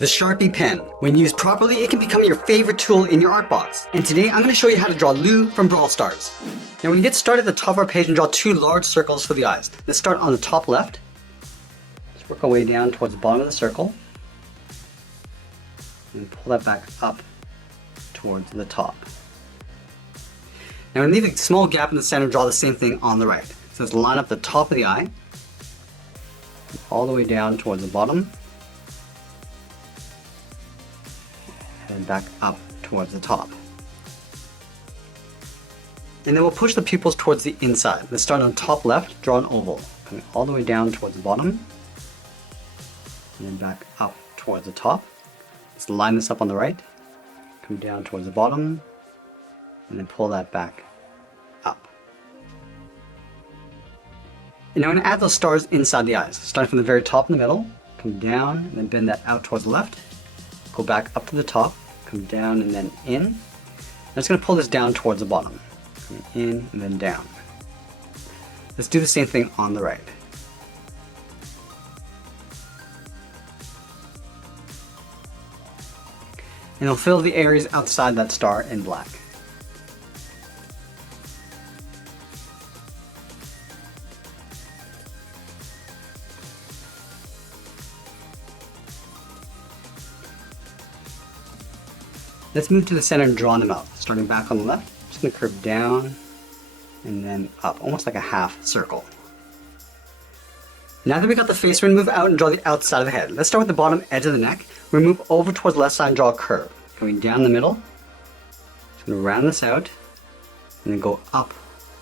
The Sharpie pen. When used properly, it can become your favorite tool in your art box. And today I'm going to show you how to draw Lou from Brawl Stars. Now when you get started at the top of our page and draw two large circles for the eyes. Let's start on the top left. Let's work our way down towards the bottom of the circle. And pull that back up towards the top. Now leave a small gap in the center, draw the same thing on the right. So let's line up the top of the eye. All the way down towards the bottom. And back up towards the top. And then we'll push the pupils towards the inside. Let's start on top left, draw an oval, coming all the way down towards the bottom, and then back up towards the top. Let's line this up on the right, come down towards the bottom, and then pull that back up. And now I'm going to add those stars inside the eyes, starting from the very top in the middle, come down, and then bend that out towards the left. Go back up to the top, come down and then in. I'm just going to pull this down towards the bottom. Come in and then down. Let's do the same thing on the right. And we'll fill the areas outside that star in black. Let's move to the center and draw in the mouth. Starting back on the left, just going to curve down and then up, almost like a half circle. Now that we got the face, we're going to move out and draw the outside of the head. Let's start with the bottom edge of the neck. We're going to move over towards the left side and draw a curve. Going down the middle, just going to round this out and then go up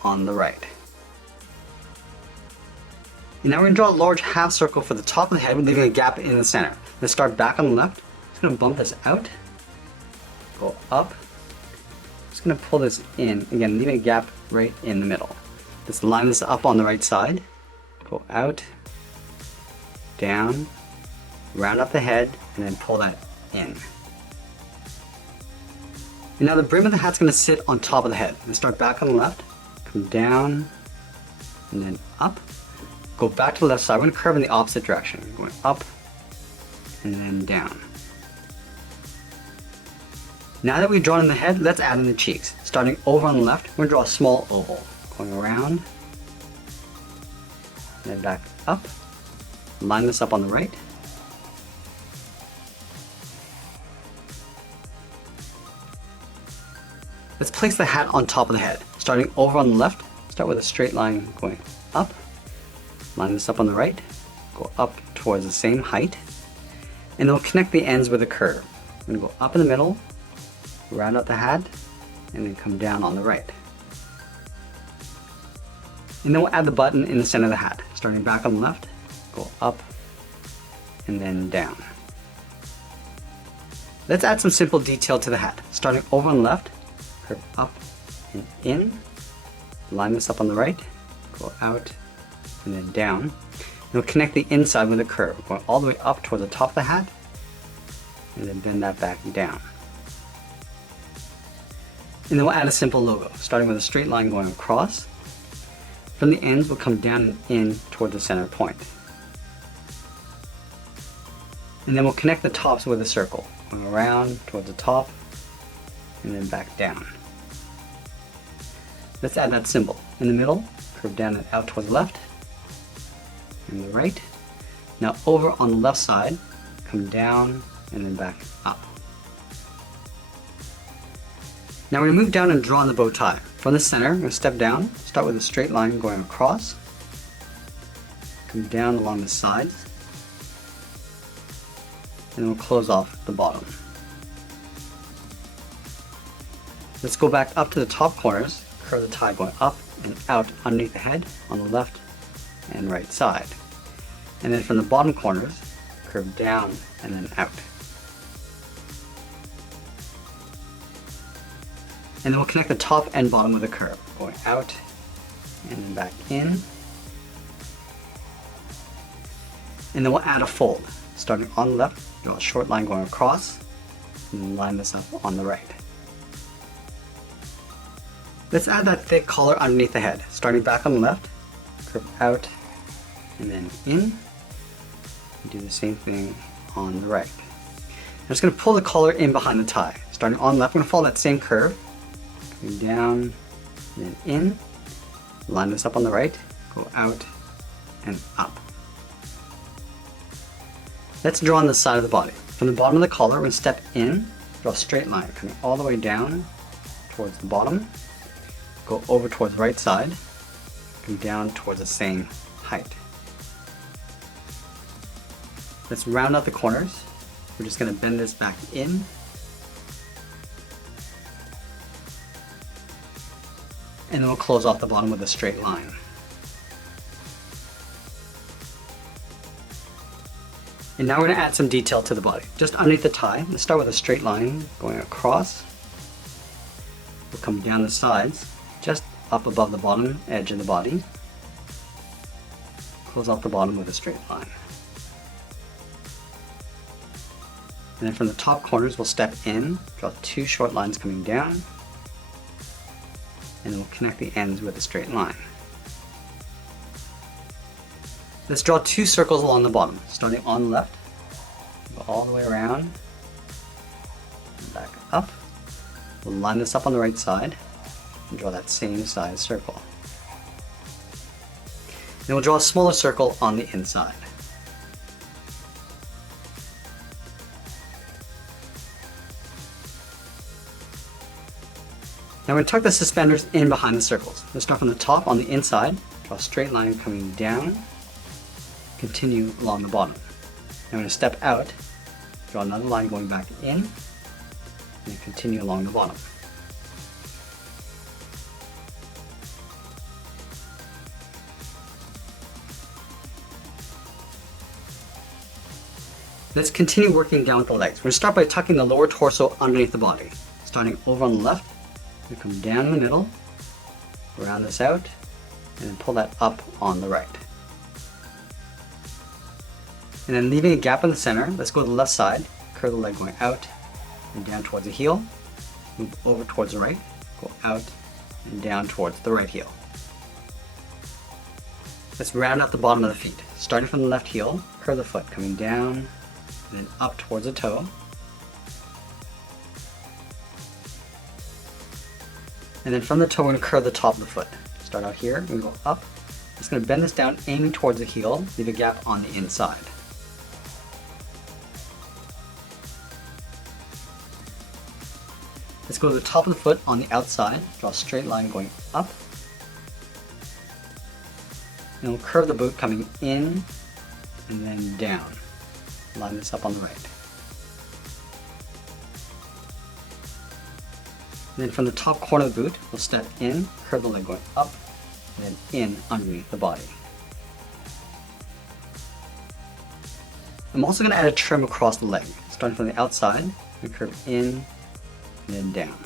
on the right. And now we're going to draw a large half circle for the top of the head, leaving a gap in the center. Let's start back on the left. Just going to bump this out. Go up. Just going to pull this in, again leaving a gap right in the middle. Let's line this up on the right side. Go out, down, round up the head, and then pull that in. And now the brim of the hat's going to sit on top of the head. Let's start back on the left, come down, and then up. Go back to the left side. We're going to curve in the opposite direction. Going up, and then down. Now that we've drawn in the head, let's add in the cheeks. Starting over on the left, we're going to draw a small oval. Going around, and then back up. Line this up on the right. Let's place the hat on top of the head. Starting over on the left, start with a straight line going up. Line this up on the right. Go up towards the same height. And then we'll connect the ends with a curve. We're going to go up in the middle, round out the hat, and then come down on the right. And then we'll add the button in the center of the hat. Starting back on the left, go up, and then down. Let's add some simple detail to the hat. Starting over on the left, curve up and in, line this up on the right, go out, and then down. And we'll connect the inside with a curve, going all the way up towards the top of the hat, and then bend that back down. And then we'll add a simple logo, starting with a straight line going across. From the ends, we'll come down and in toward the center point. And then we'll connect the tops with a circle, going around towards the top, and then back down. Let's add that symbol. In the middle, curve down and out towards the left, and the right. Now over on the left side, come down, and then back up. Now we're going to move down and draw on the bow tie. From the center, we're going to step down, start with a straight line going across, come down along the sides, and then we'll close off the bottom. Let's go back up to the top corners, curve the tie going up and out underneath the head on the left and right side. And then from the bottom corners, curve down and then out. And then we'll connect the top and bottom with a curve, going out and then back in. And then we'll add a fold. Starting on the left, draw a short line going across, and then line this up on the right. Let's add that thick collar underneath the head. Starting back on the left, curve out and then in. Do the same thing on the right. I'm just going to pull the collar in behind the tie. Starting on left, I'm going to follow that same curve. Coming down, and then in. Line this up on the right, go out, and up. Let's draw on the side of the body. From the bottom of the collar, we're going to step in, draw a straight line, coming all the way down towards the bottom. Go over towards the right side, come down towards the same height. Let's round out the corners. We're just going to bend this back in. And then we'll close off the bottom with a straight line. And now we're going to add some detail to the body. Just underneath the tie, let's start with a straight line going across. We'll come down the sides, just up above the bottom edge of the body. Close off the bottom with a straight line. And then from the top corners, we'll step in, draw 2 short lines coming down, and then we'll connect the ends with a straight line. Let's draw 2 circles along the bottom, starting on the left, go all the way around, and back up. We'll line this up on the right side, and draw that same size circle. Then we'll draw a smaller circle on the inside. Now we're going to tuck the suspenders in behind the circles. Let's start from the top on the inside, draw a straight line coming down, continue along the bottom. Now we're going to step out, draw another line going back in, and continue along the bottom. Let's continue working down with the legs. We're going to start by tucking the lower torso underneath the body. Starting over on the left, we come down in the middle, round this out, and then pull that up on the right. And then leaving a gap in the center, let's go to the left side, curve the leg going out and down towards the heel, move over towards the right, go out and down towards the right heel. Let's round out the bottom of the feet. Starting from the left heel, curve the foot, coming down and then up towards the toe. And then from the toe, we're going to curve the top of the foot. Start out here, we're going to go up. Just going to bend this down, aiming towards the heel, leave a gap on the inside. Let's go to the top of the foot on the outside, draw a straight line going up. And we'll curve the boot coming in and then down. Line this up on the right. And then from the top corner of the boot, we'll step in, curve the leg going up, and then in underneath the body. I'm also going to add a trim across the leg. Starting from the outside, we curve in and then down.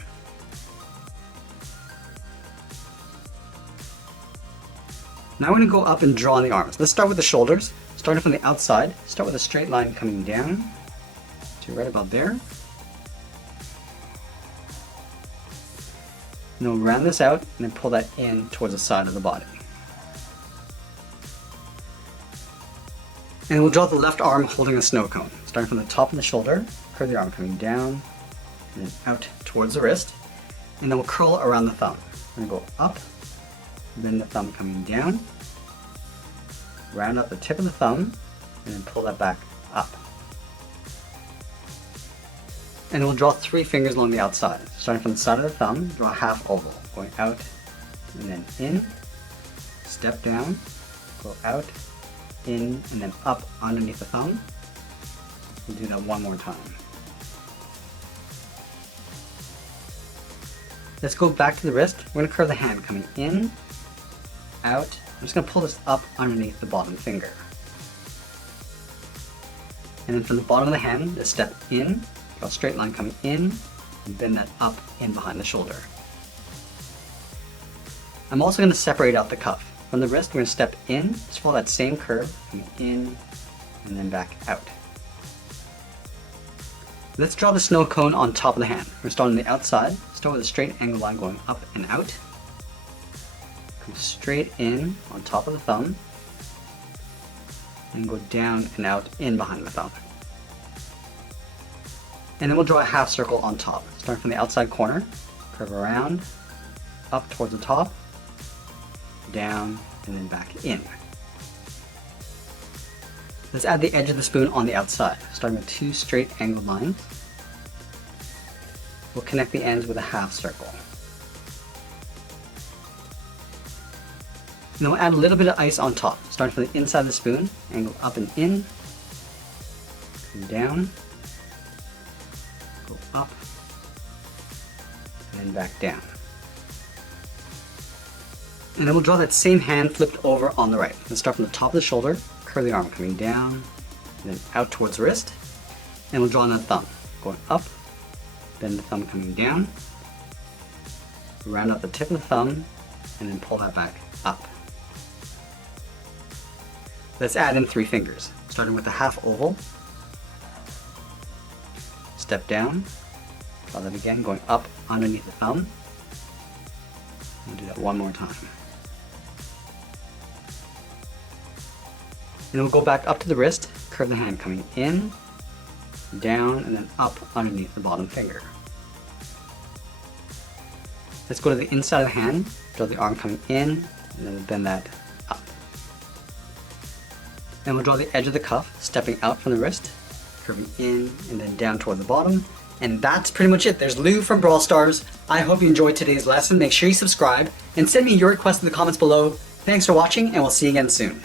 Now we're going to go up and draw on the arms. Let's start with the shoulders. Starting from the outside, start with a straight line coming down to right about there. And then we'll round this out and then pull that in towards the side of the body. And we'll draw the left arm holding a snow cone. Starting from the top of the shoulder, curve the arm coming down and then out towards the wrist. And then we'll curl around the thumb. We're going to go up, then the thumb coming down, round up the tip of the thumb, and then pull that back up. And we'll draw 3 fingers along the outside. Starting from the side of the thumb, draw a half oval, going out and then in, step down, go out, in, and then up underneath the thumb. We'll do that one more time. Let's go back to the wrist. We're going to curve the hand coming in, out. I'm just going to pull this up underneath the bottom finger. And then from the bottom of the hand, let's step in, draw a straight line coming in, and bend that up in behind the shoulder. I'm also going to separate out the cuff. From the wrist, we're going to step in, just follow that same curve, coming in, and then back out. Let's draw the snow cone on top of the hand. We're starting on the outside, start with a straight angle line going up and out. Come straight in on top of the thumb, and go down and out in behind the thumb. And then we'll draw a half circle on top. Starting from the outside corner, curve around, up towards the top, down, and then back in. Let's add the edge of the spoon on the outside, starting with 2 straight angled lines. We'll connect the ends with a half circle. And then we'll add a little bit of ice on top, starting from the inside of the spoon, angle up and in, and down, go up, and then back down. And then we'll draw that same hand flipped over on the right. Let's start from the top of the shoulder, curve the arm coming down, and then out towards the wrist, and we'll draw in a thumb, going up, then the thumb coming down, round out the tip of the thumb, and then pull that back up. Let's add in 3 fingers, starting with the half oval, step down, draw that again, going up underneath the thumb, and do that one more time. And then we'll go back up to the wrist, curve the hand coming in, down, and then up underneath the bottom finger. Let's go to the inside of the hand, draw the arm coming in, and then we'll bend that up. And we'll draw the edge of the cuff, stepping out from the wrist, curving in, and then down toward the bottom. And that's pretty much it. There's Lou from Brawl Stars. I hope you enjoyed today's lesson. Make sure you subscribe, and send me your requests in the comments below. Thanks for watching, and we'll see you again soon.